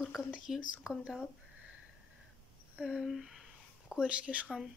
Курткамды киіп, сумкамды алып, колледжге шығамын.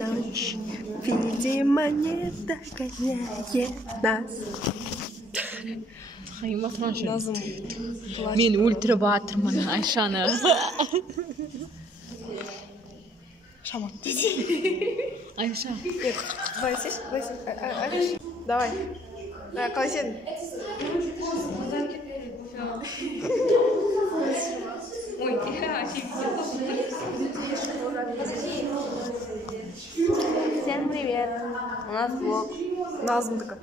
Ночь, видимо, не догоняет нас. Назым Мен өлтіріп атырмын Айшаны. Шамат. Айша. Давай. Қалай сен? Всем привет. У нас влог. Назымдікі.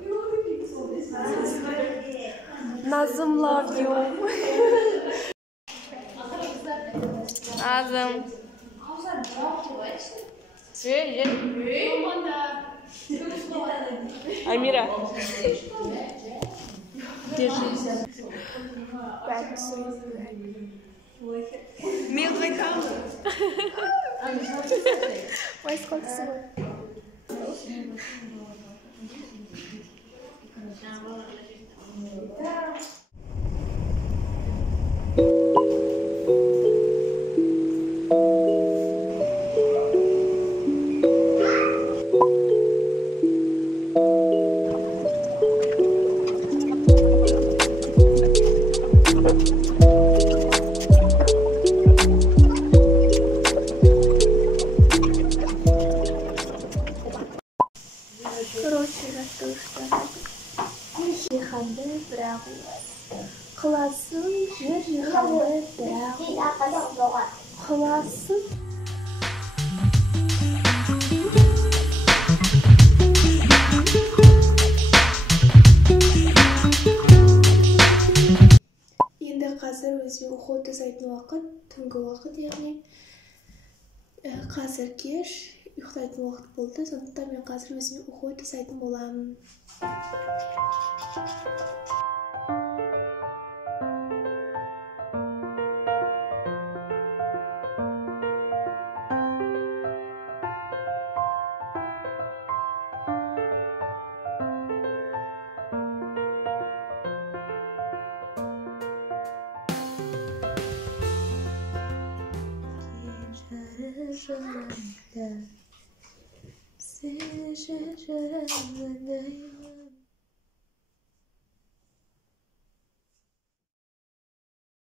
Назым love you. Назым. Амира. Держись. Милый камер. Ой, сколько всего. Короче, жиһанды бірақ қыласын, жиһанды бірақ қыласын. Енді қазір өзіме ұйқы жасайтын уақыт, түнгі уақыт, яғни қазір кеш ұйықтайтын уақыт болды, сондықтан мен қазір өзіме ұйқы жасайтын боламын. Seni